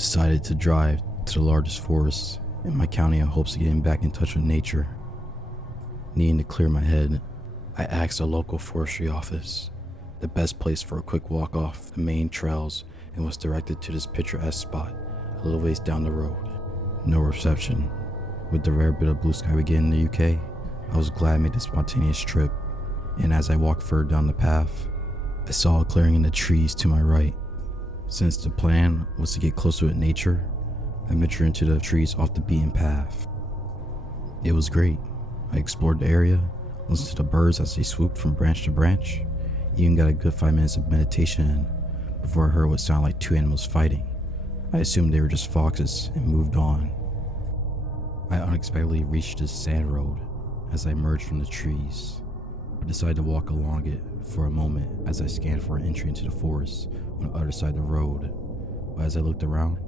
decided to drive to the largest forest in my county in hopes of getting back in touch with nature. Needing to clear my head, I asked a local forestry office the best place for a quick walk off the main trails and was directed to this picturesque spot a little ways down the road. No reception. With the rare bit of blue sky we get in the UK, I was glad I made the spontaneous trip, and as I walked further down the path, I saw a clearing in the trees to my right. Since the plan was to get closer with nature, I ventured into the trees off the beaten path. It was great. I explored the area, listened to the birds as they swooped from branch to branch, even got a good 5 minutes of meditation in before I heard what sounded like two animals fighting. I assumed they were just foxes and moved on. I unexpectedly reached this sand road as I emerged from the trees, but decided to walk along it for a moment as I scanned for an entry into the forest on the other side of the road. But as I looked around,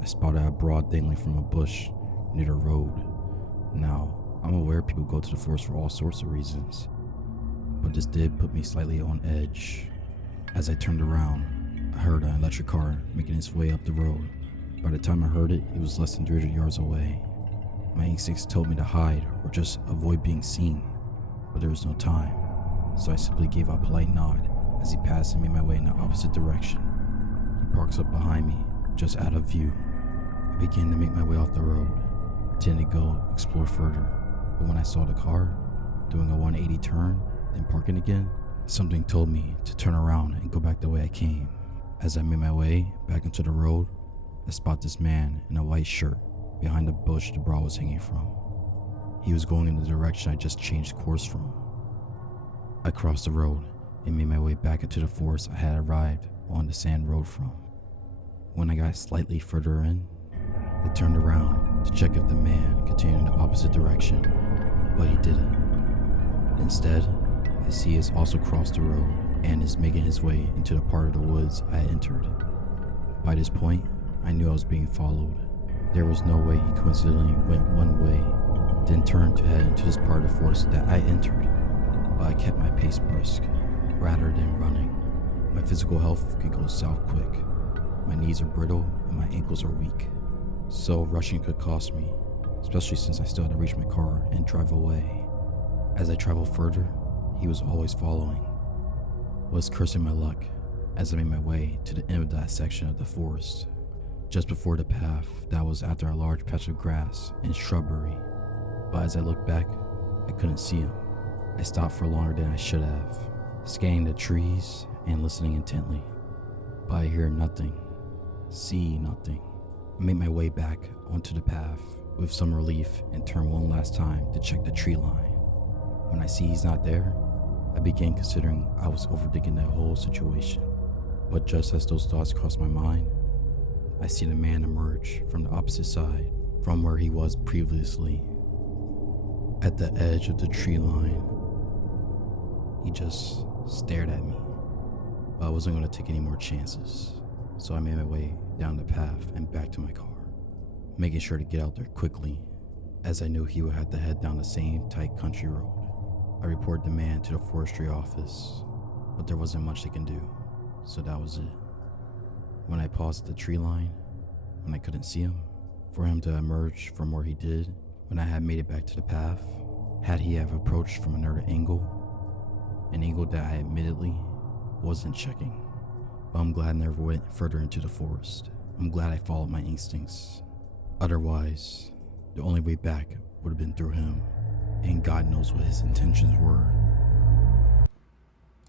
I spotted a broad dangling from a bush near the road. Now, I'm aware people go to the forest for all sorts of reasons, but this did put me slightly on edge. As I turned around, I heard an electric car making its way up the road. By the time I heard it, it was less than 300 yards away. My instincts told me to hide or just avoid being seen, but there was no time, so I simply gave a polite nod as he passed and made my way in the opposite direction. He parks up behind me, just out of view. I began to make my way off the road, intending to go explore further, but when I saw the car doing a 180 turn, then parking again, something told me to turn around and go back the way I came. As I made my way back into the road, I spot this man in a white shirt behind the bush the bra was hanging from. He was going in the direction I just changed course from. I crossed the road and made my way back into the forest I had arrived on the sand road from. When I got slightly further in, I turned around to check if the man continued in the opposite direction, but he didn't. Instead, I see he has also crossed the road and is making his way into the part of the woods I had entered. By this point, I knew I was being followed. There was no way he coincidentally went one way, then turned to head into this part of the forest that I entered. But I kept my pace brisk, rather than running. My physical health could go south quick. My knees are brittle and my ankles are weak, so rushing could cost me, especially since I still had to reach my car and drive away. As I traveled further, he was always following. I was cursing my luck as I made my way to the end of that section of the forest. Just before the path, that was after a large patch of grass and shrubbery, but as I looked back, I couldn't see him. I stopped for longer than I should have, scanning the trees and listening intently, but I hear nothing, see nothing. I made my way back onto the path with some relief and turned one last time to check the tree line. When I see he's not there, I began considering I was overthinking the whole situation. But just as those thoughts crossed my mind, I seen a man emerge from the opposite side from where he was previously. At the edge of the tree line, he just stared at me. But I wasn't going to take any more chances, so I made my way down the path and back to my car, making sure to get out there quickly, as I knew he would have to head down the same tight country road. I reported the man to the forestry office, but there wasn't much they can do, so that was it. When I paused at the tree line, when I couldn't see him, for him to emerge from where he did, when I had made it back to the path, had he have approached from another angle, an angle that I admittedly wasn't checking. But I'm glad I never went further into the forest. I'm glad I followed my instincts. Otherwise, the only way back would have been through him, and God knows what his intentions were.